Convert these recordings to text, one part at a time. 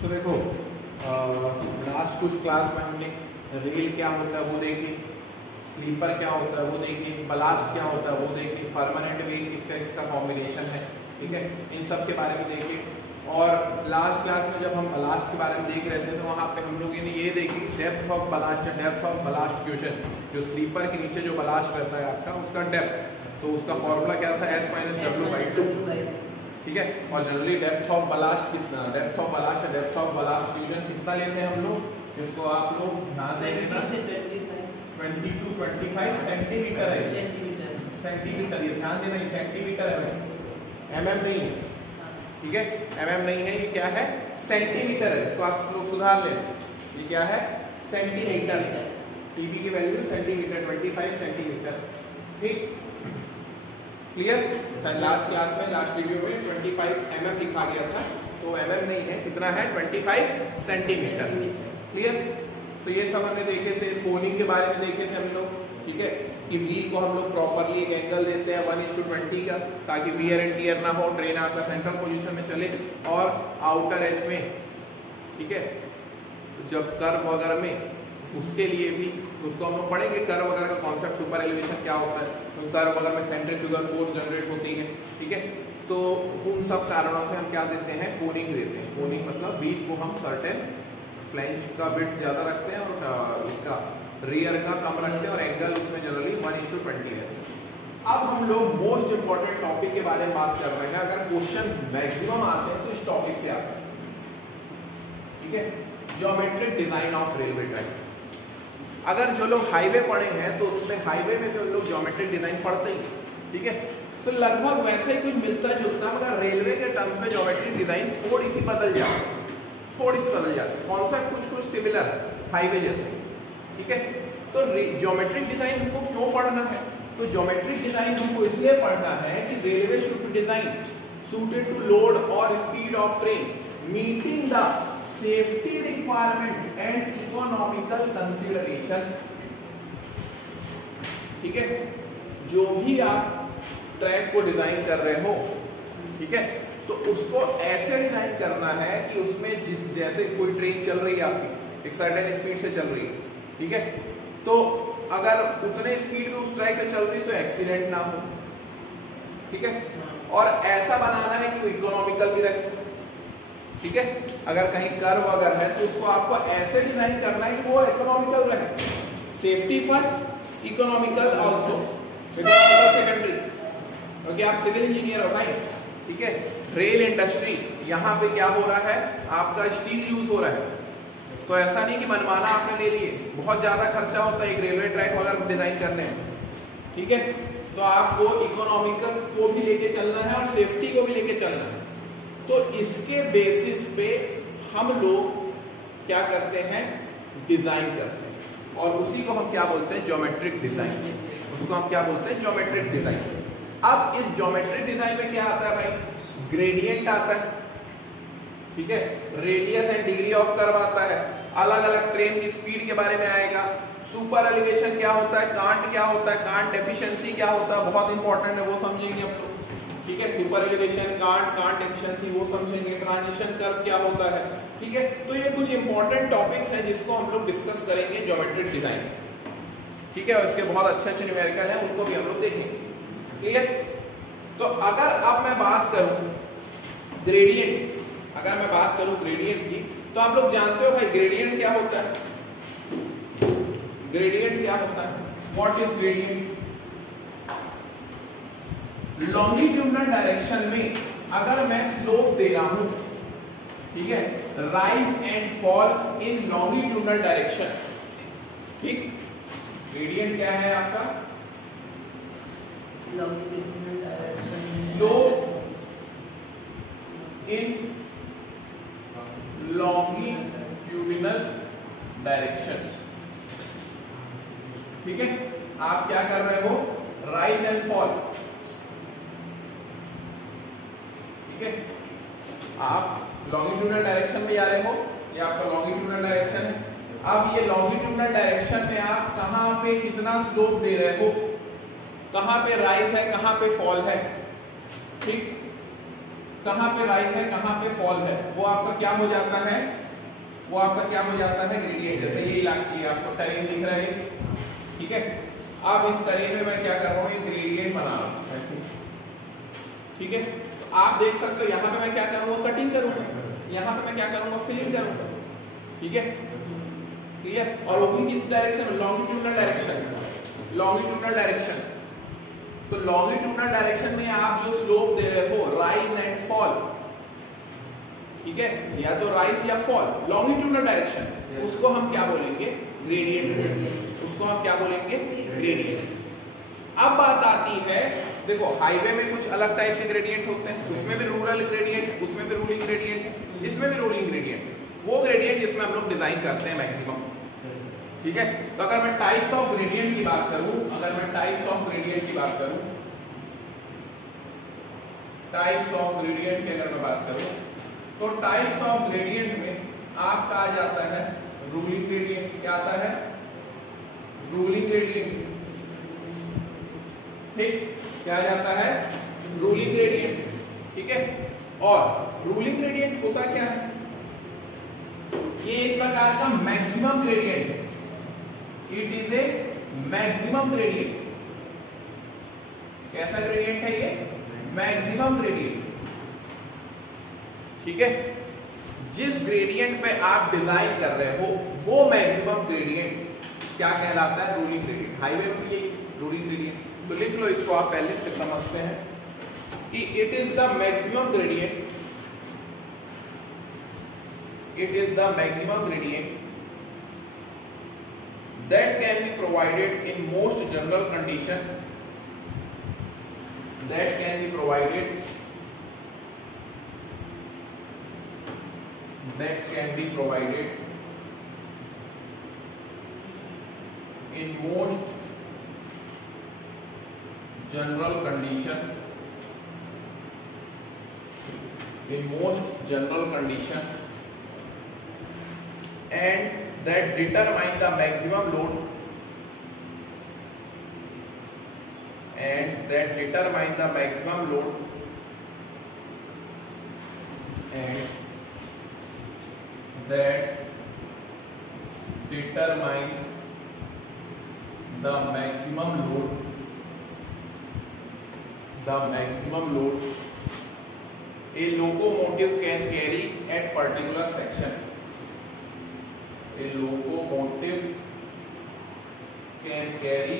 तो देखो लास्ट कुछ क्लास में हमने रेल क्या होता है वो देखे, स्लीपर क्या होता है वो देखे, बलास्ट क्या होता है वो देखे, परमानेंट वेव किसका किसका कॉम्बिनेशन है, ठीक है, इन सब के बारे में देखे। और लास्ट क्लास में जब हम बलास्ट के बारे में देख रहे थे तो वहाँ पे हम लोगों ने ये देखी depth of blast, depth of blast question, जो स्लीपर के नीचे जो बलास्ट रहता है आपका उसका डेप्थ, तो उसका फॉर्मूला क्या था S-W/2, ठीक है। और जनरली डेप्थ ऑफ बलास्ट कितना, डेप्थ ऑफ बलास्ट क्वेश्चन कितना लेते हैं हम लोग, जिसको आप लोग ध्यान देंगे ना 20 to 25 सेंटीमीटर है, सेंटीमीटर, ये ध्यान देना, ये सेंटीमीटर है, mm नहीं है, ठीक है, mm नहीं है, ये क्या है सेंटीमीटर है, इसको आप लोग सुधार लें, ये क्या है सेंटीमीटर, टीबी की वैल्यू सेंटीमीटर, 25 सेंटीमीटर, ठीक, क्लियर। लास्ट क्लास में, लास्ट वीडियो में 25 mm लिखा गया था, तो mm नहीं है, कितना है 25 सेंटीमीटर, क्लियर। तो ये सब हमने देखे थे, कोनिंग के बारे में देखे थे हम लोग, ठीक है, कि व्हील को हम लोग प्रॉपरली एक एंगल देते हैं 1:20 का, ताकि वियर एंड टियर ना हो, ट्रेन आपका सेंट्रल पोजीशन में चले, और आउटर एज में, ठीक है, जब कर्व वगैरह में उसके लिए भी उसको हम लोग पढ़ेंगे, कर्व वगैरह का कॉन्सेप्ट, सुपर एलिवेशन क्या होता है, तो कर्व वगैरह में सेंट्रीफ्यूगल फोर्स जनरेट होती है, ठीक है। तो उन सब कारणों से हम क्या देते हैं, कोनिंग देते हैं। कोनिंग मतलब व्हील को हम सर्टेन फ्लैंज का विड्थ ज्यादा रखते हैं और इसका रियर का कम रखते हैं, और एंगल उसमें जनरली 1:20 रहते हैं। अब हम लोग मोस्ट इंपॉर्टेंट टॉपिक के बारे में बात कर रहे हैं, अगर क्वेश्चन मैक्सिमम आते हैं तो इस टॉपिक से आते हैं, ठीक है, geometric design of railway track. अगर जो लोग हाईवे पढ़े हैं तो उसमें हाईवे में तो लोग ज्योमेट्रिक डिजाइन पढ़ते ही, ठीक है, तो लगभग वैसे ही कुछ मिलता जुलता, मगर रेलवे के टर्म्स में ज्योमेट्रिक डिजाइन थोड़ी सी बदल जाती है, कॉन्सेप्ट कुछ सिमिलर है हाईवे जैसे, ठीक है। तो ज्योमेट्रिक डिजाइन हमको क्यों पढ़ना है, तो ज्योमेट्रिक डिजाइन हमको इसलिए पढ़ना है कि railway should be design suited to load or speed of train meeting the safety requirement and economical consideration, ठीक है। जो भी आप ट्रैक को डिजाइन कर रहे हो, ठीक है, तो उसको ऐसे डिजाइन करना है कि उसमें जैसे कोई ट्रेन चल रही है आपकी एक सर्टेन स्पीड से चल रही है, ठीक है, तो अगर उतने स्पीड में उस ट्रैक पे चल रही है तो एक्सीडेंट ना हो, ठीक है, और ऐसा बनाना है कि वो इकोनॉमिकल भी रहे, ठीक है। अगर कहीं कर्व अगर है तो उसको आपको ऐसे डिजाइन करना है कि वो इकोनॉमिकल रहे, safety first, economical also, secondary, क्योंकि आप सिविल इंजीनियर हो भाई, ठीक है। रेल इंडस्ट्री, यहाँ पे क्या हो रहा है, आपका स्टील यूज हो रहा है, तो ऐसा नहीं कि मनमाना आपने ले लिए, बहुत ज्यादा खर्चा होता है एक रेलवे ट्रैक वगैरह डिजाइन करने में, ठीक है। तो आपको इकोनॉमिकल को भी लेके चलना है और सेफ्टी को भी लेके चलना है, तो इसके बेसिस पे हम लोग क्या करते हैं, डिजाइन करते हैं, और उसी को हम क्या बोलते हैं, ज्योमेट्रिक डिजाइन, उसको हम क्या बोलते हैं, ज्योमेट्रिक डिजाइन। अब इस ज्योमेट्रिक डिजाइन में क्या आता है भाई, ग्रेडियंट आता है, ठीक है, radius and degree of curve आता है, अलग अलग ट्रेन की स्पीड के बारे में आएगा, सुपर एलिवेशन क्या होता है, कांट क्या होता है, कांट एफिशिएंसी क्या होता है, बहुत इंपॉर्टेंट है, वो समझेंगे हम लोग, ठीक है। सुपर एलिवेशन, कांट एफिशिएंसी वो समझेंगे, ट्रांजिशन कर्व क्या होता है, ठीक है। तो ये कुछ इंपॉर्टेंट टॉपिक्स हैं जिसको हम लोग डिस्कस करेंगे ज्योमेट्रिक डिजाइन, ठीक है, और इसके बहुत अच्छे अच्छे न्यूमेरिकल हैं, उनको भी हम लोग देखेंगे, क्लियर। तो अगर अब मैं बात करूं ग्रेडियंट, अगर मैं बात करूं ग्रेडियंट की, तो आप लोग जानते हो भाई ग्रेडियंट क्या होता है, ग्रेडियंट क्या होता है, what is gradient. Longitudinal direction में अगर मैं स्लोप दे रहा हूं, ठीक है, rise and fall in longitudinal direction, ठीक, ग्रेडियंट क्या है आपका, longitudinal direction, slope in longitudinal direction, ठीक है। आप क्या कर रहे हो, राइज एंड फॉल, ठीक है, आप लॉन्गिट्यूडनल डायरेक्शन में जा रहे हो, ये आपका लॉन्गिट्यूडनल डायरेक्शन है। अब ये लॉन्गिट्यूडनल डायरेक्शन में आप कहां पे कितना स्लोप दे रहे हो, कहां पे राइज है, कहां पे फॉल है, ठीक। कहाँ पे राइज है कहाँ पे फॉल है, वो आपका क्या हो जाता है, वो आपका क्या हो जाता है, ग्रेडियंट। जैसे ये इलाके आपको टेरेन दिख रहा है, ठीक है। अब इस टेरेन में मैं क्या कर रहा हूँ, ये ग्रेडियंट बना रहा हूँ ऐसे, ठीक है। तो आप देख सकते हो यहाँ पे मैं क्या करूँगा, कटिंग करूँगा, यहाँ पे मैं क्या करूँगा, फिलिंग करूँगा, ठीक है, क्लियर। और वो भी किस डायरेक्शन में, लॉन्गिट्यूडनल डायरेक्शन, लॉन्गिट्यूडनल डायरेक्शन। तो लॉन्गिट्यूडनल डायरेक्शन में आप जो स्लोप दे रहे हो, राइज एंड फॉल, ठीक है, या तो राइज या फॉल, लॉन्गिट्यूडनल डायरेक्शन, उसको हम क्या बोलेंगे, ग्रेडियंट। उसको हम क्या बोलेंगे, ग्रेडियंट। अब बात आती है, देखो हाईवे में कुछ अलग टाइप के ग्रेडियंट होते हैं, उसमें भी रूरल ग्रेडियंट, उसमें भी रूलिंग ग्रेडियंट, इसमें भी रूलिंग ग्रेडियंट, वो ग्रेडियंट जिसमें हम लोग डिजाइन करते हैं मैक्सिमम, ठीक है। तो अगर मैं टाइप्स ऑफ ग्रेडियंट की बात करूं, अगर मैं टाइप्स ऑफ ग्रेडियंट की बात करूं, टाइप्स ऑफ ग्रेडियंट की अगर मैं बात करूं, तो टाइप्स ऑफ ग्रेडियंट में आपका आ जाता है रूलिंग ग्रेडियंट। क्या आता है, रूलिंग ग्रेडियंट, ठीक, क्या आ जाता है, रूलिंग ग्रेडियंट, ठीक है। और रूलिंग ग्रेडियंट होता क्या है, ये एक प्रकार का मैक्सिमम ग्रेडियंट है, it is a maximum gradient. कैसा ग्रेडियंट है ये, मैक्सिमम ग्रेडियंट, ठीक है। जिस ग्रेडियंट पे आप डिजाइन कर रहे हो वो मैक्सिमम ग्रेडियंट क्या कहलाता है, रूलिंग ग्रेडियंट। हाईवे में भी यही रूलिंग ग्रेडियंट। तो लिख लो इसको आप पहले, फिर समझते हैं कि it is the maximum gradient, it is the maximum gradient that can be provided in most general condition, that can be provided, that can be provided in most general condition, in most general condition, and that determine the maximum load, and that determine the maximum load, and that determine the maximum load, the maximum load a locomotive can carry at particular section. A locomotive can carry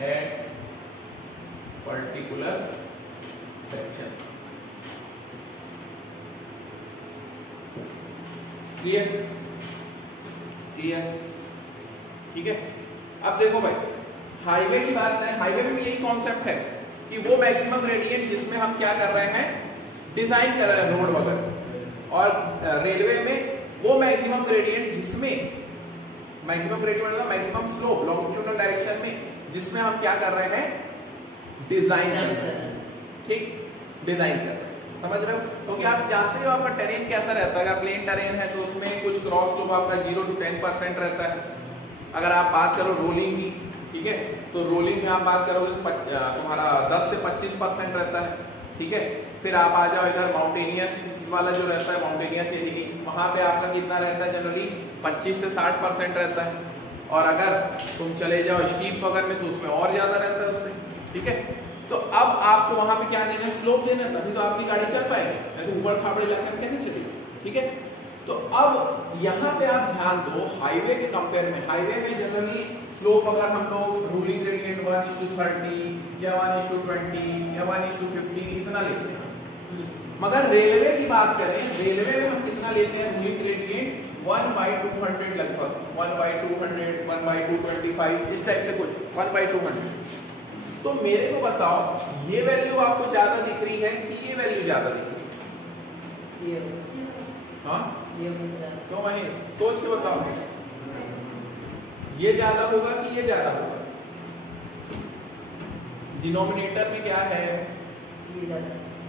at particular section. Clear, clear, ठीक है। अब देखो भाई, highway की बात करें, highway में भी यही कॉन्सेप्ट है कि वो मैक्सिमम ग्रेडियंट जिसमें हम क्या कर रहे हैं, डिजाइन कर रहे हैं रोड वगैरह, और रेलवे में वो मैक्सिमम ग्रेडियंट जिसमें, मैक्सिमम ग्रेडियंट मतलब मैक्सिमम स्लोप लॉन्गिट्यूडनल डायरेक्शन में, जिसमें हम क्या कर रहे हैं, डिजाइन कर रहे हैं, ठीक, डिजाइन कर रहे हैं, समझ रहे हो। क्योंकि आप जानते हो आपका टेरेन कैसा रहता है, अगर प्लेन टेरेन है तो उसमें कुछ क्रॉस स्लोप आपका 0 to 10% रहता है। अगर आप बात करो रोलिंग की, ठीक है, तो रोलिंग में आप बात करोगे तो तुम्हारा 10 से 25% रहता है, ठीक है। फिर आप आ जाओ इधर माउंटेनियस वाला जो रहता है, माउंटेनियस एरिया, वहां पे आपका कितना रहता है, जनरली 25 से 60% रहता है। और अगर तुम चले जाओ स्टीप वगैरह में तो उसमें और ज्यादा रहता है उससे, ठीक है। तो अब आपको वहां पे क्या देना है, स्लोप देना है, तभी तो आपकी गाड़ी चल पाएगी, नहीं तो ऊबड़ खाबड़ इलाके में कैसे चलेगी, ठीक है। तो अब यहाँ पे आप ध्यान दो, हाईवे के कंपेयर में, हाईवे में जनरली स्लोप अगर हम लोग रूलिंग ग्रेडियंट 1:30 या 1:20 या 1:50 इतना लेते हैं, मगर रेलवे की बात करें, रेलवे में हम कितना लेते हैं, रूलिंग ग्रेडियंट 1/200 लगभग, 1/200, 1/225 इस टाइप से कुछ, 1/200। तो मेरे को बताओ ये वैल्यू आपको ज्यादा दिख रही है कि ये वैल्यू ज्यादा दिख रही है? हाँ, क्यों महेश, सोच के बताओ, ये ज्यादा होगा कि ये ज्यादा होगा? डिनोमिनेटर में क्या है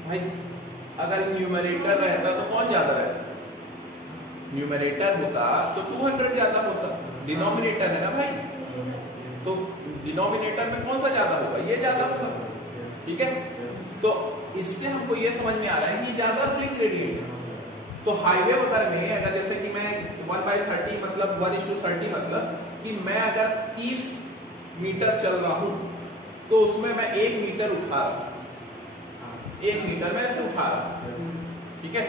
भाई, अगर न्यूमरेटर रहता तो कौन ज्यादा रहता? न्यूमरेटर होता तो 200 ज्यादा होता, डिनोमिनेटर है ना भाई, तो डिनोमिनेटर में कौन सा ज्यादा होगा, ये ज्यादा होगा, ठीक है। तो इससे हमको ये समझ में आ रहा है कि ज्यादा रूलिंग ग्रेडियंट है। तो हाईवे वगैरह में अगर जैसे कि मैं 1/30 मतलब 1:30 मतलब कि मैं अगर 30 मीटर चल रहा हूं तो उसमें मैं 1 मीटर उठा रहा हूं, 1 मीटर में ऐसे उठा रहा हूं, ठीक है।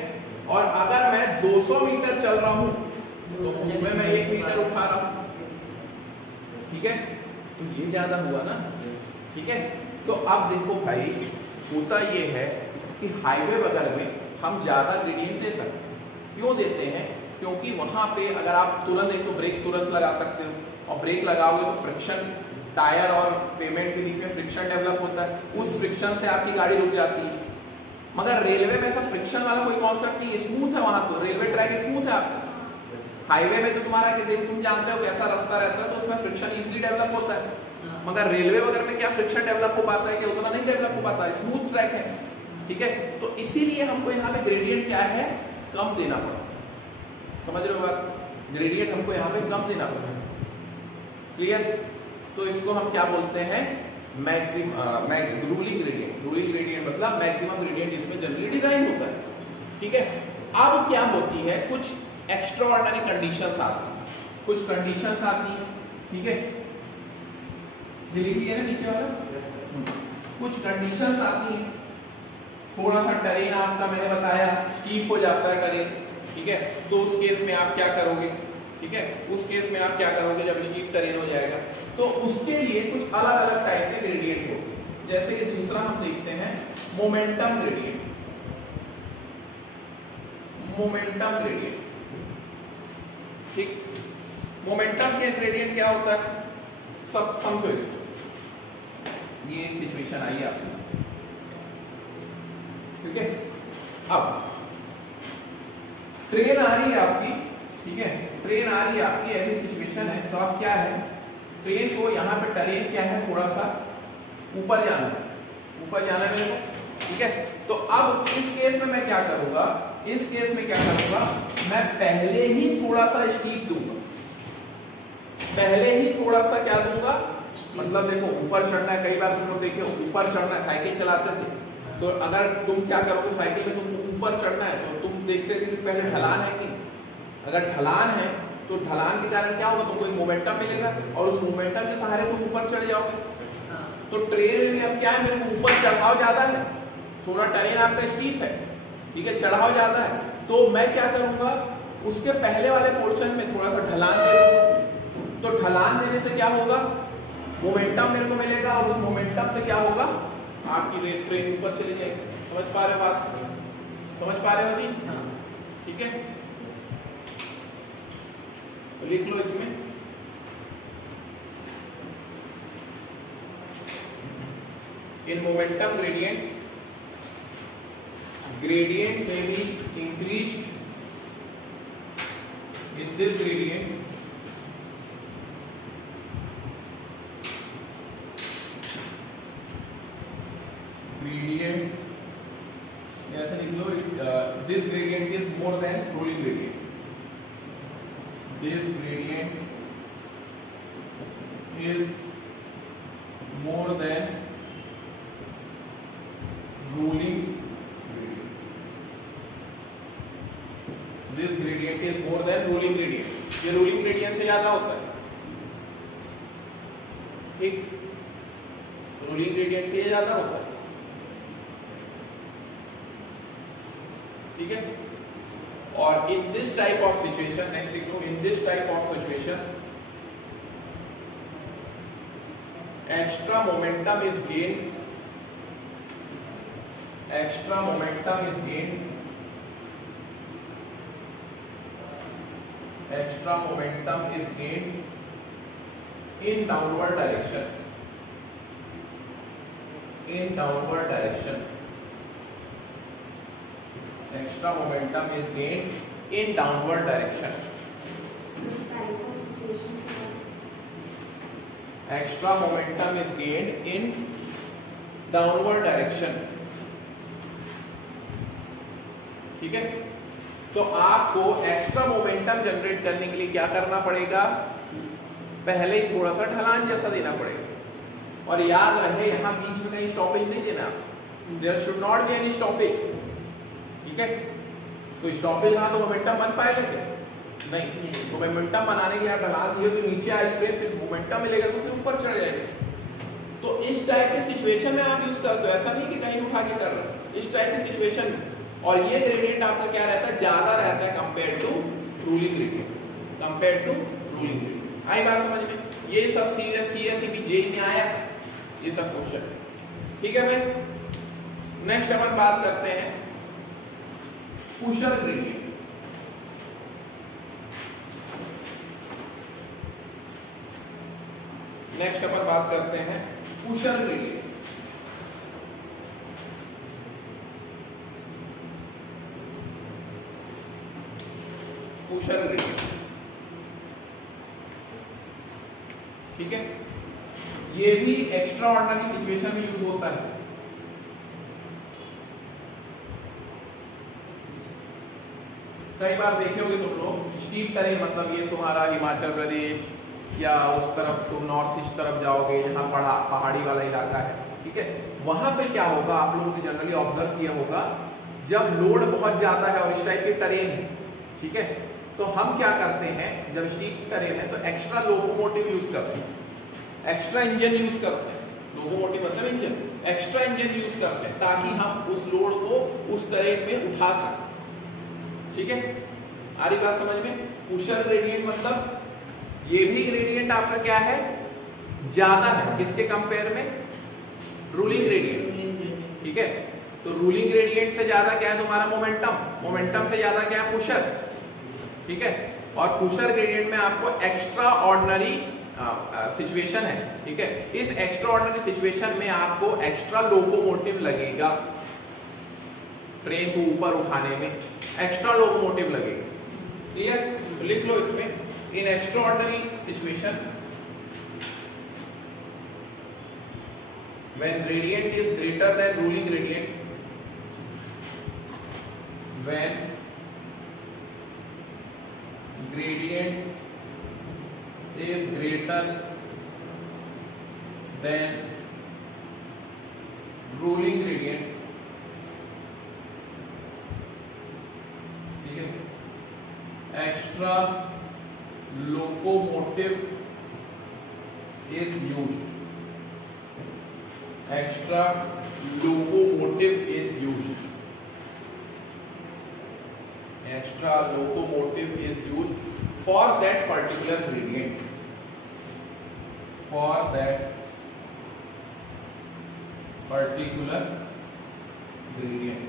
और अगर मैं 200 मीटर चल रहा हूं तो उसमें मैं 1 मीटर उठा रहा हूं, ठीक है। तो ये ज्यादा हुआ ना, ठीक है। तो अब देखो भाई होता ये है कि हाईवे वगैरह में हम ज्यादा ग्रेडियंट दे सकते हैं। क्यों देते हैं? क्योंकि वहां पे अगर आप तुरंत एक तो ब्रेक तुरंत लगा सकते हो और ब्रेक लगाओगे तो फ्रिक्शन टायर और पेमेंट के बीच में फ्रिक्शन डेवलप होता है, उस फ्रिक्शन से आपकी गाड़ी रुक जाती है। मगर रेलवे में ऐसा फ्रिक्शन वाला कोई कॉन्सेप्ट नहीं, स्मूथ है वहां, तो रेलवे ट्रैक स्मूथ है आपका। हाईवे में तो तुम्हारा कि तुम जानते हो कैसा रास्ता रहता है तो उसमें फ्रिक्शन इजीली डेवलप होता है, मगर रेलवे वगैरह में क्या फ्रिक्शन डेवलप हो पाता है कि उतना नहीं डेवलप हो पाता है, स्मूथ ट्रैक है, ठीक है। तो इसीलिए हमको यहाँ पे ग्रेडियंट क्या है, कम देना पड़ता है। समझ रहे हो बात? ग्रेडियंट हमको यहाँ पे कम देना पड़ता है, क्लियर। तो इसको हम क्या बोलते हैं, maximum ruling gradient. Ruling gradient मतलब मैक्सिमम ग्रेडियंट इसमें जनरली डिजाइन होता है, ठीक है। अब क्या होती है, कुछ एक्स्ट्राऑर्डिनरी कंडीशंस आती हैं, कुछ कंडीशंस आती हैं, ठीक है। ये लिख लिया ना नीचे वाला, कुछ कंडीशंस आती हैं। थोड़ा सा टरेन आपका मैंने बताया स्टीप हो जाता है टरेन, ठीक है। तो उस केस में आप क्या करोगे, ठीक है, उस केस में आप क्या करोगे जब स्टीप टरेन हो जाएगा, तो उसके लिए कुछ अलग अलग टाइप के ग्रेडियंट होंगे। जैसे कि दूसरा हम देखते हैं मोमेंटम ग्रेडियंट। मोमेंटम ग्रेडियंट, ठीक। मोमेंटम के ग्रेडियंट क्या होता है, सब समझो। ये सिचुएशन आई है आपको, ठीक है। अब ट्रेन आ रही है आपकी, ठीक है, ट्रेन आ रही है आपकी, ऐसी सिचुएशन है। तो अब क्या है, ट्रेन को यहाँ पे टरेन क्या है, थोड़ा सा ऊपर जाना है, ऊपर जाना है मेरे को, ठीक है। तो अब इस केस में मैं क्या करूंगा, इस केस में क्या करूंगा, मैं पहले ही थोड़ा सा स्टीप दूंगा, पहले ही थोड़ा सा क्या दूंगा, मतलब देखो ऊपर चढ़ना है, कई बार तुम लोग देखो ऊपर चढ़ना है, साइकिल चलाते थे तो अगर तुम क्या करोगे, साइकिल में तुमको ऊपर चढ़ना है तो तुम देखते थे कि पहले ढलान है कि, अगर ढलान है तो ढलान के कारण क्या होगा, तुमको एक मोमेंटम मिलेगा और उस मोमेंटम के सहारे तुम ऊपर चढ़ जाओगे। तो ट्रेन में भी अब क्या है, मेरे को ऊपर चढ़ाव ज्यादा है, थोड़ा टरेन आपका स्टीप है, ठीक है, चढ़ाव ज्यादा है, तो मैं क्या करूंगा, उसके पहले वाले पोर्शन में थोड़ा सा ढलान दे दूंगा। तो ढलान देने से क्या होगा, मोमेंटम मेरे को मिलेगा और उस मोमेंटम से क्या होगा, आपकी ट्रेन ऊपर चली जाएगी। समझ पा रहे हो बात, समझ पा रहे हो जी, ठीक है। तो लिख लो इसमें, in momentum gradient, gradient may be increased in this gradient ऐसे लिख लो, this gradient is more than rolling gradient, this gradient is more than rolling, this gradient is more than rolling gradient, ये rolling gradient से ज्यादा होता है, ठीक, rolling gradient से ज्यादा होता है, ठीक है। और in this type of situation, next लिख लो, in this type of situation extra momentum is gained, extra momentum is gained, extra momentum is gained in downward direction, in downward direction, extra momentum is gained in downward direction, extra momentum is gained in downward direction, ठीक है। तो आपको extra momentum generate करने के लिए क्या करना पड़ेगा, पहले ही थोड़ा सा ढलान जैसा देना पड़ेगा। और याद रहे यहाँ बीच में कहीं स्टॉपेज नहीं देना, there should not be any stoppage, ठीक है। तो स्टॉपेज रहा तो मोमेंटम बन पाएगा क्या? नहीं। तो मोमेंटम बनाने के लिए आप ढलान दिए तो नीचे आएगी ट्रेन, फिर मोमेंटम मिलेगा तो फिर ऊपर चढ़ जाएगी। तो इस टाइप के सिचुएशन में आप यूज करते हो, ऐसा नहीं कि कहीं उठा के कर रहे हो, इस टाइप के सिचुएशन में। और ये ग्रेडियंट आपका क्या रहता है, ज्यादा रहता है compare to ruling gradient, compare to ruling gradient. आई बात समझ में? ये सब सीएसईबी जेई में आया था ये सब क्वेश्चन, ठीक है भाई। नेक्स्ट अपन बात करते हैं पुशर ग्रेडियंट। नेक्स्ट अपन बात करते हैं पुशर ग्रेडियंट। पुशर ग्रेडियंट, ठीक है। ये भी एक्स्ट्रा ऑर्डिनरी सिचुएशन में यूज होता है। कई बार देखे होगे तुम लोग, स्टीप टेरेन मतलब ये तुम्हारा हिमाचल प्रदेश या उस तरफ तुम नॉर्थ ईस्ट तरफ जाओगे जहां पहाड़ी वाला इलाका है, ठीक है। वहां पे क्या होगा, आप लोगों ने जनरली ऑब्जर्व किया होगा, जब लोड बहुत ज्यादा है और इस टाइप के टेरेन है, ठीक है, तो हम क्या करते हैं, जब स्टीप टेरेन है तो एक्स्ट्रा लोकोमोटिव यूज करते हैं, एक्स्ट्रा इंजन यूज करते हैं। लोकोमोटिव मतलब इंजन, एक्स्ट्रा इंजन यूज करते हैं ताकि हम उस लोड को उस टेरेन में उठा सकें, ठीक है। आ रही बात समझ में? पुशर ग्रेडियंट मतलब ये भी ग्रेडियंट आपका क्या है, ज्यादा है किसके कंपेयर में, रूलिंग ग्रेडियंट, ठीक है। तो रूलिंग ग्रेडियंट से ज्यादा क्या है तुम्हारा मोमेंटम, मोमेंटम से ज्यादा क्या है पुशर, ठीक है। और पुशर ग्रेडियंट में आपको एक्स्ट्रा ऑर्डिनरी सिचुएशन है, ठीक है। इस एक्स्ट्रा ऑर्डिनरी सिचुएशन में आपको एक्स्ट्रा लोकोमोटिव लगेगा, ट्रेन को ऊपर उठाने में एक्स्ट्रा लोकोमोटिव लगेगा, क्लियर। लिख लो इसमें, in extraordinary situation when gradient is greater than ruling gradient, when gradient is greater than ruling gradient, ठीक है, extra locomotive is used, extra locomotive is used, extra locomotive is used for that particular gradient, for that particular gradient,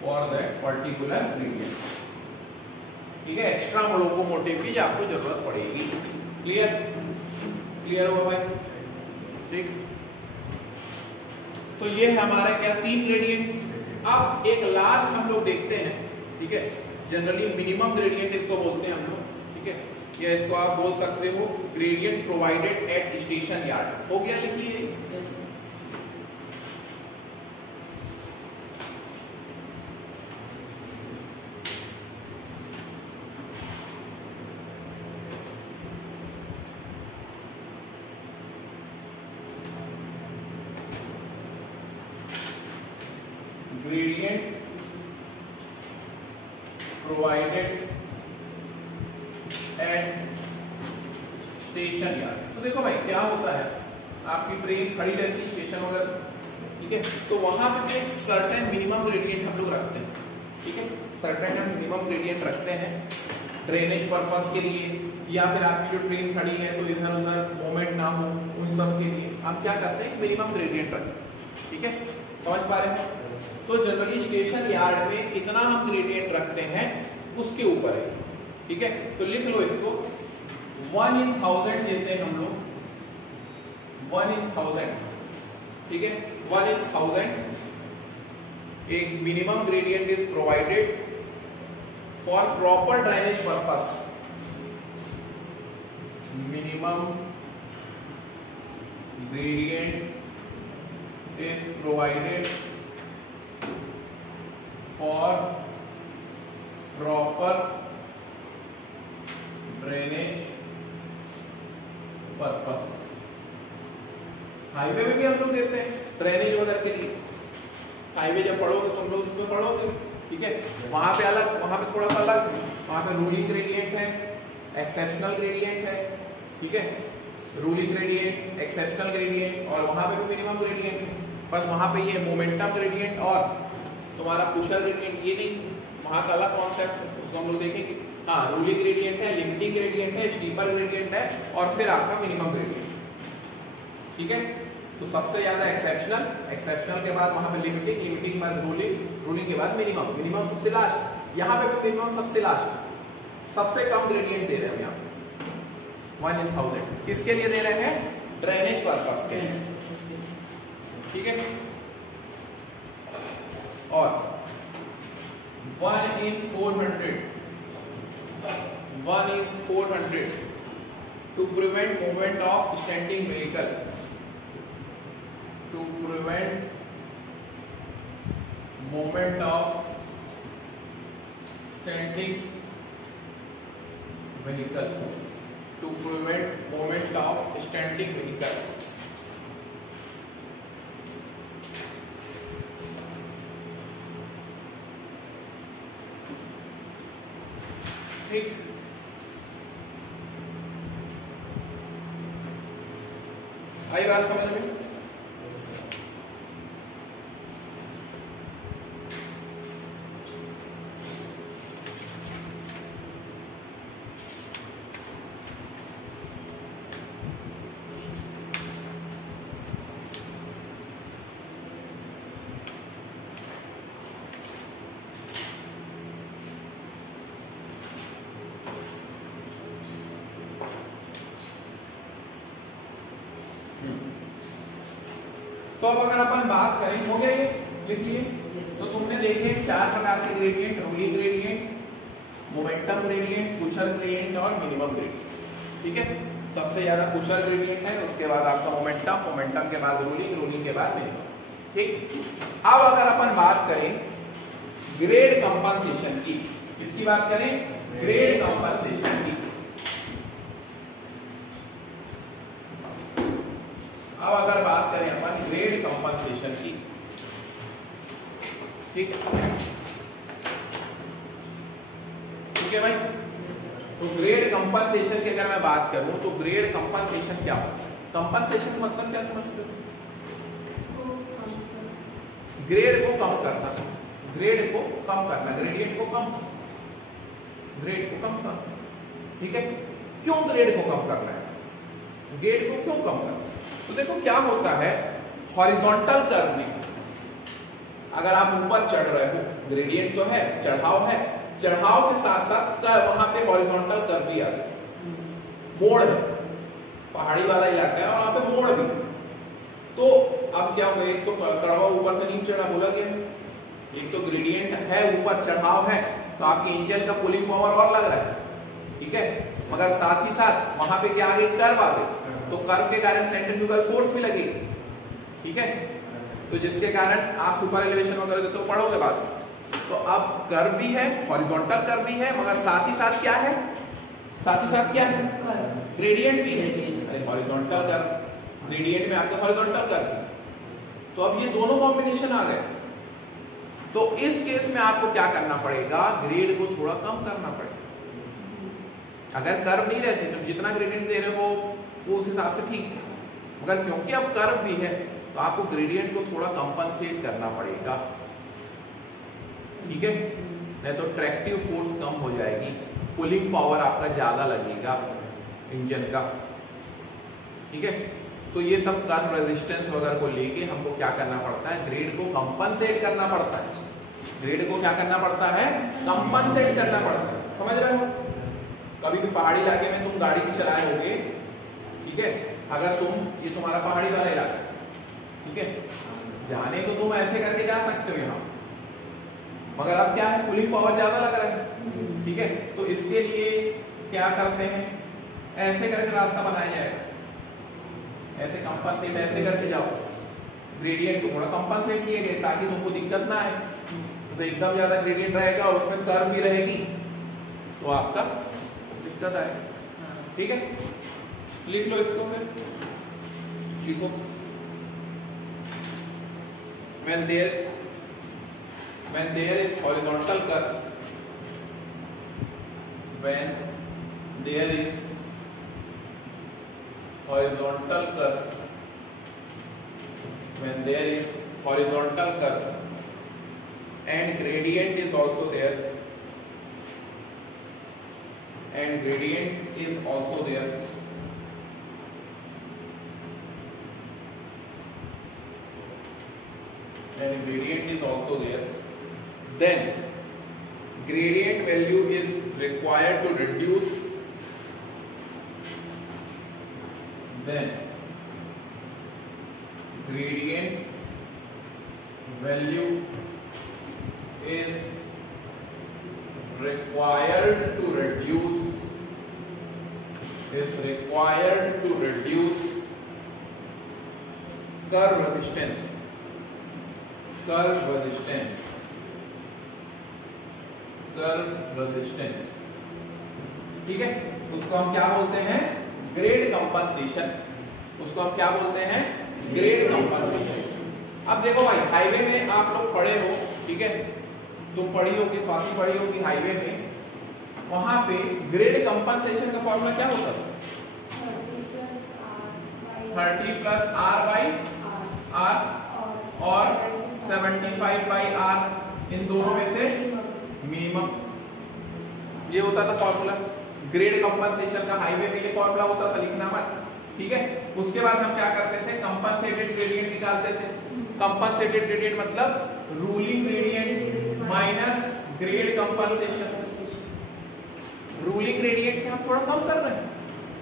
for that particular gradient, ठीक है। Extra locomotive की आपको जरूरत पड़ेगी, clear, clear हुआ भाई, ठीक। तो ये हमारा क्या, 3 ग्रेडियंट। अब एक लास्ट हम लोग देखते हैं, ठीक है। जनरली मिनिमम ग्रेडियंट इसको बोलते हैं हम लोग, ठीक है, या इसको आप बोल सकते हो gradient provided eight station yard. हो गया, लिख लीजिए। gradient provided at station yard. तो देखो भाई क्या होता है, आपकी ट्रेन खड़ी रहती है स्टेशन वगैरह, ठीक है, तो वहां पे एक सर्टेन मिनिमम ग्रेडियंट हम लोग रखते हैं, ठीक है। सर्टेन हम मिनिमम ग्रेडियंट रखते हैं ड्रेनेज पर्पस के लिए, या फिर आपकी जो ट्रेन खड़ी है तो इधर उधर मोमेंट ना हो, उन सब के लिए हम क्या करते हैं, मिनिमम ग्रेडियंट रखते हैं, ठीक है। समझ पा रहे हैं? तो जनरली स्टेशन यार्ड में कितना हम ग्रेडियंट रखते हैं उसके ऊपर है, ठीक है। तो लिख लो इसको, 1 in 1000 देते हैं हम लोग, 1 in 1000, ठीक है। 1 in 1000 एक minimum gradient is provided for proper drainage purpose, minimum gradient is provided for proper drainage purpose। Highway में भी हम लोग देते हैं, ड्रेनेज वगैरह के लिए। हाईवे जब पढ़ोगे तुम लोग उसमें पढ़ोगे, ठीक है, वहां पे अलग, वहां पे थोड़ा सा अलग, वहां पे रूलिंग ग्रेडियंट है, एक्सेप्शनल ग्रेडियंट है, ठीक है, रूलिंग ग्रेडियंट, एक्सेप्शनल ग्रेडियंट, और वहां पे भी मिनिमम ग्रेडियंट है। बस वहां पे ये मोमेंटम ग्रेडियंट और तुम्हारा पुशर ग्रेडियंट, ये नहीं, वहां का अलग कॉन्सेप्ट, उसको हम लोग देखेंगे। हाँ, रूलिंग ग्रेडियंट है, लिमिटिंग ग्रेडियंट है, स्टीपर ग्रेडियंट है, और फिर आपका मिनिमम ग्रेडियंट, ठीक है। तो सबसे ज्यादा एक्सेप्शनल, एक्सेप्शनल के बाद वहां पे लिमिटिंग, लिमिटिंग के बाद रूलिंग, रूलिंग के बाद मिनिमम, मिनिमम सबसे लास्ट। यहाँ पे भी मिनिमम सबसे लास्ट, सबसे कम ग्रेडियंट दे रहे हैं हम यहाँ पे 1 in 1000। किसके लिए दे रहे हैं? ड्रेनेज पर्पस के लिए, ठीक है। और 1 in 400, 1 in 400 to prevent movement of standing vehicle, to prevent movement of standing vehicle, to prevent movement of standing vehicle। ठीक, आई बात समझ में? तो अब अगर अपन बात करें, हो गया ये, लिख लिए। तो तुमने देखे 4 प्रकार के gradient, ruling gradient, momentum gradient, pusher gradient और मिनिमम ग्रेडियंट, ठीक है। सबसे ज्यादा पुशर ग्रेडियंट है, उसके बाद आपका मोमेंटम, मोमेंटम के बाद रूलिंग, रूलिंग के बाद मिनिमम, ठीक। अब अगर अपन बात करें ग्रेड कंपनसेशन की, किसकी बात करें? ग्रेड कंपनसेशन की। अब अगर बात करें अपन ग्रेड कंपनसेशन की, ठीक है भाई। तो ग्रेड कंपनसेशन की अगर मैं बात करूं तो ग्रेड कंपनसेशन क्या होता है? कंपनसेशन मतलब क्या समझते हो? ग्रेड को कम करना, ग्रेड को कम करना, ग्रेडियंट को कम, ग्रेड को कम करना, ठीक है। क्यों ग्रेड को कम करना है? ग्रेड को क्यों कम करना? तो देखो क्या होता है, हॉरिजॉन्टल कर्व में अगर आप ऊपर चढ़ रहे हो, ग्रेडियंट तो है, चढ़ाव है, चढ़ाव के साथ साथ वहां पे हॉरिजॉन्टल कर्व भी आ गया, मोड़ है, पहाड़ी वाला इलाका है और वहां पे मोड़ भी। तो अब क्या होगा, एक तो कड़वा ऊपर से नीचे चढ़ा बोला गया, एक तो ग्रेडियंट है, ऊपर चढ़ाव है, तो आपके इंजन का पुलिंग पावर और लग रहा है, ठीक है। मगर साथ ही साथ वहां पे क्या आ गई, कर्व आ गई, तो कर्व के कारण सेंट्रीफ्यूगल फोर्स भी लगेगी, ठीक है। तो जिसके कारण आप सुपर एलिवेशन वगैरह तो पढ़ोगे बाद में। तो अब कर्व भी है, हॉरिजॉन्टल कर्व भी है, मगर साथ ही साथ क्या है, साथ ही साथ क्या है, ग्रेडियंट भी है। अरे हॉरिजॉन्टल कर्व, ग्रेडियंट में आपका हॉरिजॉन्टल कर्व, तो अब ये दोनों कॉम्बिनेशन आ गए। तो इस केस में आपको क्या करना पड़ेगा, ग्रेड को थोड़ा कम करना पड़ेगा। अगर कर्व नहीं रहते तो जितना ग्रेडियंट दे रहे हो वो उस हिसाब से ठीक है, मगर क्योंकि अब कर्व भी है तो आपको ग्रेडियंट को थोड़ा कंपनसेट करना पड़ेगा, ठीक है। नहीं तो ट्रैक्टिव फोर्स कम हो जाएगी, पुलिंग पावर आपका ज्यादा लगेगा इंजन का, ठीक है। तो ये सब कर्व रेजिस्टेंस वगैरह को लेके हमको क्या करना पड़ता है, ग्रेड को कंपनसेट करना पड़ता है। ग्रेड को क्या करना पड़ता है, कंपनसेट करना पड़ता है, समझ रहे हो। कभी भी पहाड़ी इलाके में तुम गाड़ी भी चलाए होगे, ठीक है, अगर तुम, ये तुम्हारा पहाड़ी वाला इलाका, ठीक है, जाने को तुम ऐसे करके जा सकते हो यहाँ, मगर अब क्या है, पुलिंग पावर ज्यादा लग रहा है, ठीक है। तो इसके लिए क्या करते हैं, ऐसे करके रास्ता बनाया जाएगा, ऐसे कंपनसेट, ऐसे करके जाओ, ग्रेडियंट को थोड़ा कंपनसेट किए गए ताकि तुमको दिक्कत ना आए। तो एकदम ज्यादा ग्रेडियंट रहेगा और उसमें कर्व भी रहेगी तो आपका दिक्कत आए, ठीक है। लिख लो इसको, फिर लिखो when there is horizontal curve, when there is horizontal curve, when there is horizontal curve and gradient is also there, and gradient is also there, and gradient is also there, then gradient value is required to reduce, then gradient value is required to reduce curve resistance, ठीक है। उसको हम क्या बोलते हैं, grade compensation, उसको हम क्या बोलते हैं, ग्रेड कंपनसेशन। अब देखो भाई, हाईवे में आप लोग पढ़े हो, ठीक है, तुम पढ़ी होगी, स्वाति पढ़ी होगी हाईवे में, वहां पे ग्रेड कंपनसेशन का फॉर्मूला क्या होता है, 30 प्लस आर बाई आर और 75 बाई आर, इन दोनों में से मिनिमम, ये होता था फॉर्मूला ग्रेड कंपनसेशन का। हाईवे में ये फॉर्मूला होता था, लिखना मत, ठीक है। उसके बाद हम क्या करते थे, कंपनसेटेड ग्रेडियंट निकालते थे। कंपनसेटेड ग्रेडियंट मतलब ruling gradient minus grade compensation. Ruling gradient से हम थोड़ा कम कर रहे हैं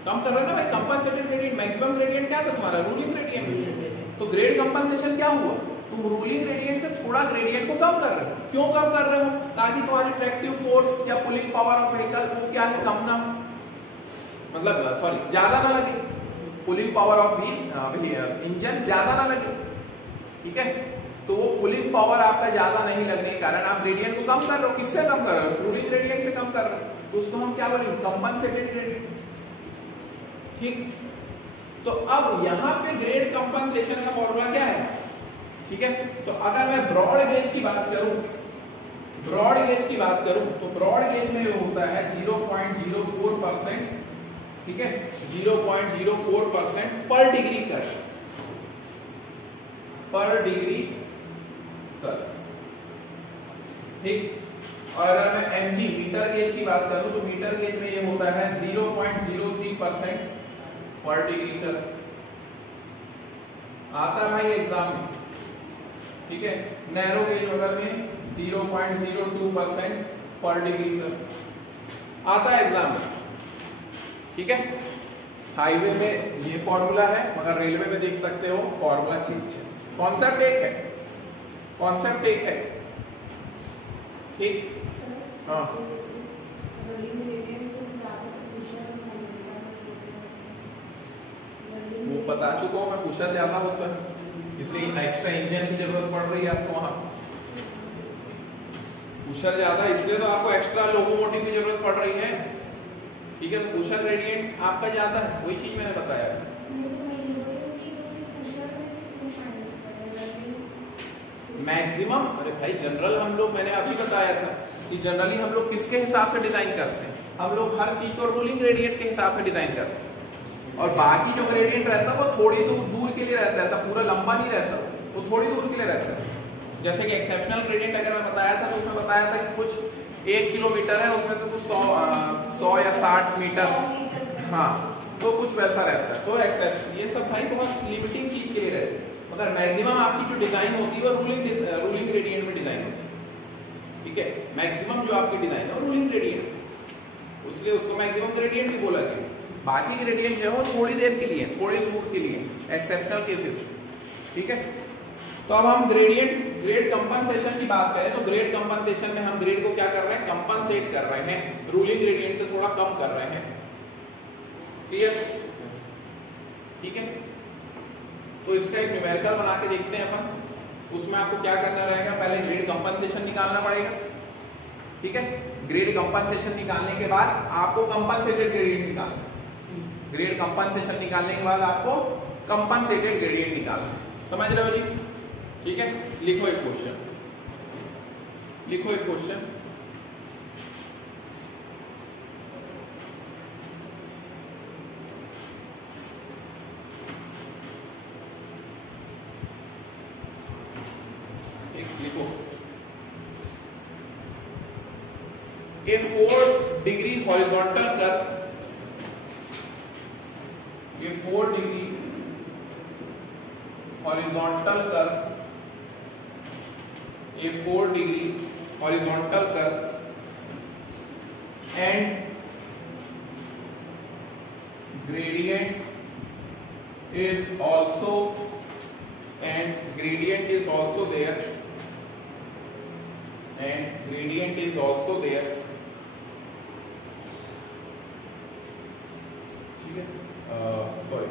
ना भाई। कंपनसेटेड ग्रेडियंट, मैक्सिमम ग्रेडियंट क्या था तुम्हारा, रूलिंग ग्रेडियंट। तो ग्रेड कंपनसेशन क्या हुआ, तुम रूलिंग ग्रेडियंट से थोड़ा ग्रेडियंट को कम कर रहे हो। क्यों कम कर रहे हो, ताकि तुम्हारी ट्रैक्टिव फोर्स या पुलिंग पावर ऑफ व्हीकल वो क्या है, कम ना, मतलब सॉरी ज्यादा ना लगे, पुलिंग पावर ऑफ इंजन ज्यादा ना लगे, ठीक है। तो वो पुलिंग पावर आपका ज्यादा नहीं लगने के कारण आप ग्रेडियंट को कम कर रहे हो। किससे कम कर रहे हो, रूलिंग ग्रेडियंट से कम कर रहे हो। तो उसको हम क्या बोलेंगे, कंपनसेटेड ग्रेडियंट, ठीक। तो अब यहाँ पे ग्रेड कंपनसेशन का फॉर्मूला क्या है, ठीक है। तो अगर मैं ब्रॉड गेज की बात करूं, तो ब्रॉड गेज में होता है 0.04%, ठीक है, 0.04% पर डिग्री कर, ठीक। और अगर मैं mg मीटर गेज की बात करूं, तो मीटर गेज में ये होता है 0.03% पर डिग्री कर। आता है भाई एग्जाम में, ठीक है। नैरो गेज अगर में 0.02% पर डिग्री कर आता है एग्जाम में, ठीक है। हाईवे में ये फॉर्मूला है, मगर रेलवे में देख सकते हो फॉर्मूला चेंज है। कॉन्सेप्ट एक है, ठीक। हाँ, वो बता चुका हूँ मैं, पुशर ज्यादा होता है, इसलिए एक्स्ट्रा इंजन की जरूरत पड़ रही है आपको वहां। पुशर ज्यादा इसलिए तो आपको एक्स्ट्रा लोकोमोटिव की जरूरत पड़ रही है, ठीक है। तो पुशर ग्रेडियंट आपका ज्यादा है, वही चीज मैंने बताया। मैक्सिमम, अरे भाई जनरल हम लोग, मैंने अभी बताया था कि जनरली हम लोग किसके हिसाब से डिजाइन करते हैं, हम लोग हर चीज को रूलिंग ग्रेडियंट के हिसाब से डिजाइन करते हैं। और बाकी जो ग्रेडियंट रहता है वो थोड़ी दूर के लिए रहता है, ऐसा पूरा लंबा नहीं रहता, वो थोड़ी दूर के लिए रहता है। जैसे कि एक्सेप्शनल ग्रेडियंट अगर मैं बताया था, तो उसमें बताया था कि कुछ 1 किलोमीटर है, उसमें तो कुछ 100 या 60 मीटर, हाँ, तो कुछ वैसा रहता है। तो एक्सेप्शन, ये सब भाई बहुत लिमिटिंग चीज के लिए रहते हैं। मगर मैक्सिमम आपकी जो डिजाइन होती है वो रूलिंग ग्रेडियंट में डिजाइन होती है, ठीक है। मैक्सिमम जो आपकी डिजाइन है वो रूलिंग ग्रेडियंट, इसलिए उसको मैक्सिमम ग्रेडियंट भी बोला गया। बाकी ग्रेडियंट जो है वो थोड़ी देर के लिए, थोड़ी दूर के लिए, एक्सेप्शनल केसेस, ठीक है। तो अब हम ग्रेड कंपनसेशन की बात करें, तो ग्रेड कंपनसेशन में हम ग्रेड को क्या कर रहे हैं, कंपनसेट कर रहे हैं, रूलिंग ग्रेडियंट से थोड़ा कम कर रहे हैं, क्लियर, ठीक है। तो इसका एक न्यूमेरिकल बना के देखते हैं अपन। उसमें आपको क्या करना रहेगा, पहले ग्रेड कंपनसेशन निकालना पड़ेगा, ठीक है। ग्रेड कंपनसेशन निकालने के बाद आपको कंपनसेटेड ग्रेडियंट निकालना, ग्रेड कंपनसेशन निकालने के बाद आपको कंपनसेटेड ग्रेडियंट निकालना, समझ रहे हो जी। ठीक है, लिखो एक क्वेश्चन, लिखो एक क्वेश्चन। लिखो a 4 degree horizontal curve, a 4 degree horizontal curve, a 4 degree horizontal curve and gradient is also there, and gradient is also there, ठीक है, sorry,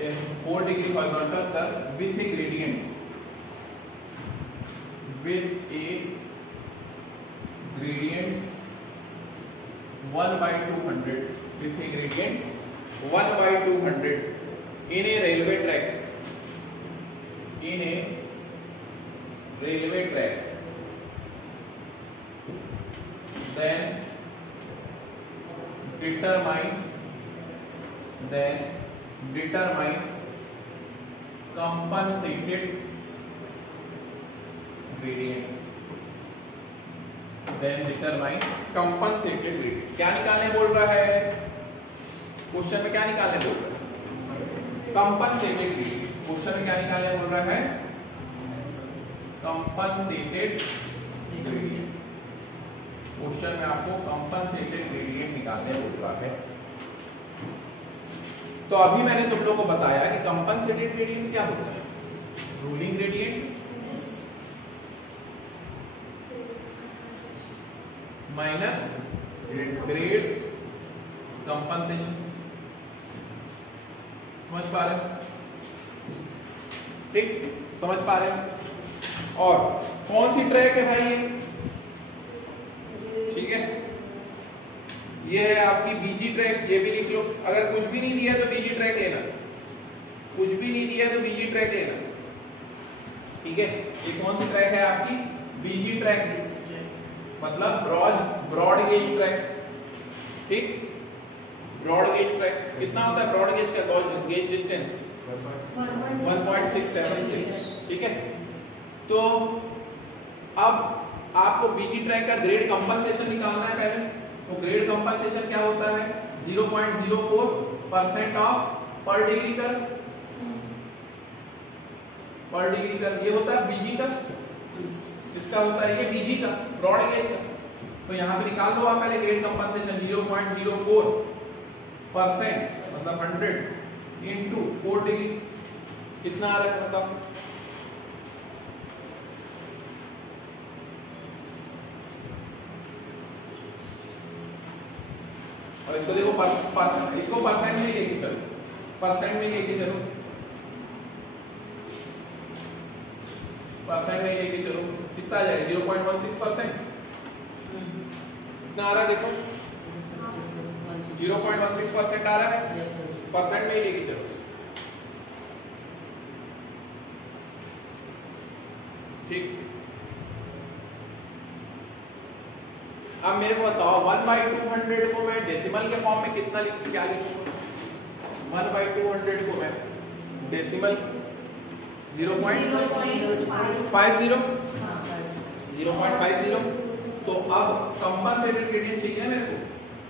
a 4 degree horizontal curve with a gradient 1/200, with a gradient 1/200 in a railway track, then determine compensated gradient, क्या निकालने बोल रहा है question में, क्या निकालने बोल रहा है, कंपनसेटेड ग्रेडियंट। क्वेश्चन में क्या निकालने बोल रहा है, कंपनसेटेड ग्रेडियंट। क्वेश्चन में आपको कंपनसेटेड ग्रेडियंट निकालने बोल रहा है। तो अभी मैंने तुम लोग को बताया कि कंपनसेटेड ग्रेडियंट क्या होता है, ruling gradient minus grade compensation. समझ पा रहे, ठीक, समझ पा रहे। और कौन सी ट्रैक है भाई ये, ठीक है, ये है आपकी बीजी ट्रैक, ये भी लिख लो। अगर कुछ भी नहीं दिया तो बीजी ट्रैक लेना, कुछ भी नहीं दिया तो बीजी ट्रैक लेना, ठीक है। ये कौन सी ट्रैक है आपकी, बीजी ट्रैक, मतलब ब्रॉड गेज ट्रैक, ठीक। ब्रॉड गेज ट्रैक कितना होता है, ब्रॉड गेज का गेज डिस्टेंस 1.676, ठीक है। तो अब आपको बीजी ट्रैक का ग्रेड कंपनसेशन निकालना है पहले। तो ग्रेड कंपनसेशन क्या होता है, 0.04% ऑफ पर डिग्री कर्व, ये होता है बीजी का, इसका होता है ये बीजी का, ब्रॉड गेज का। तो यहाँ पे निकाल लो आप पहले ग्रेड कंपनसेशन, 0.04% मतलब 100 इंटू 4 डिग्री, कितना आ रहा है बताओ। और इसको देखो इसको परसेंट में लेके चलो, परसेंट में लेके चलो, कितना आ जाएगा, 0.16%, कितना आ रहा है देखो, 0.16% आ रहा है, परसेंट में ही लेके चलो, ठीक। अब मेरे को बताओ 1/200 को मैं डेसिमल के फॉर्म में कितना लिखूं, क्या लिखूंगा, 1/200 को मैं डेसिमल 0.50। तो अब कंपनसेटेड ग्रेडियंट चाहिए मेरे को,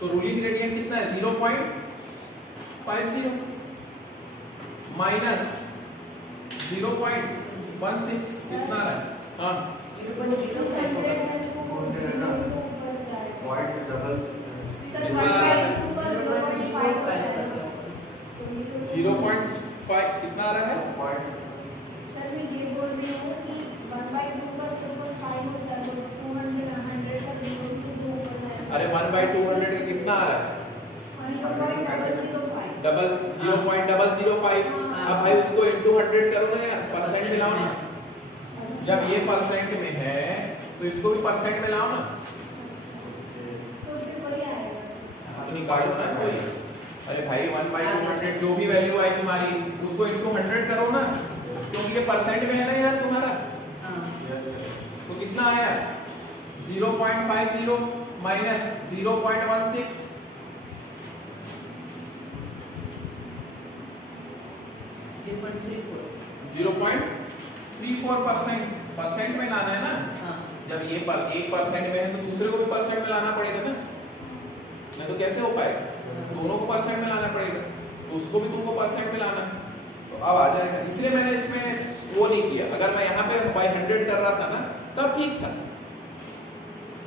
तो रूलिंग ग्रेडियंट कितना है, 0.50 माइनस 0.16 कितना है, हाँ 0.5 कितना आ रहा है, सर मैं ये बोल रही हूँ कि 1/2 का 0.5 होता है, 200 का 0.2 अरे 1/200 का कितना आ रहा है, 0.005। अब भाई उसको इंटू 100 करो ना यार, परसेंट में लाओ ना, जब ये परसेंट में है तो इसको भी परसेंट में लाओ ना, तो फिर वही आएगा, हाँ तो निकालो ना कोई। अरे भाई 1/200 जो भी वैल्यू आएगी हमारी उसको इंटू 100 करो ना, क्योंकि ये परसेंट में है ना यार तुम्हारा। तो कितना आया 0.50 माइनस 0.16, ये 0.34%। परसेंट में लाना है ना। जब ये 1% में है तो दूसरे को भी परसेंट में लाना पड़ेगा ना, नहीं तो कैसे हो पाएगा? दोनों को परसेंट में लाना पड़ेगा, तो उसको भी तुमको परसेंट में लाना। तो अब आ जाएगा, इसलिए मैंने इसमें वो नहीं किया। अगर मैं यहाँ पे बाय 100 कर रहा था ना तब ठीक था,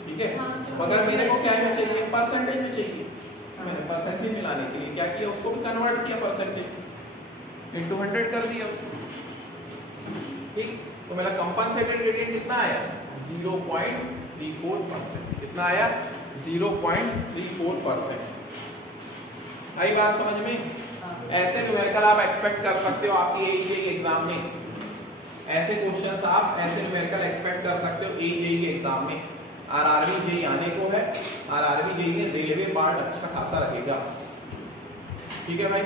ठीक है। अगर मेरे को क्या में चाहिए, परसेंटेज में चाहिए, मैंने परसेंटेज में लाने के लिए क्या किया, उसको भी कन्वर्ट किया परसेंटेज इंटू 100 कर दिया उसको, ठीक। तो मेरा कंपनसेटेड ग्रेडियंट कितना आया 0.34%। कितना आया 0.34%। आई बात समझ में? ऐसे न्यूमेरिकल आप एक्सपेक्ट कर सकते हो आपकी एजेई एग्जाम में, ऐसे क्वेश्चंस आप ऐसे न्यूमेरिकल एक्सपेक्ट कर सकते हो एजेई के एग्जाम में। आरआरबी जेई आने को है, आरआरबी जेई में रेलवे पार्ट अच्छा खासा रहेगा, ठीक है भाई।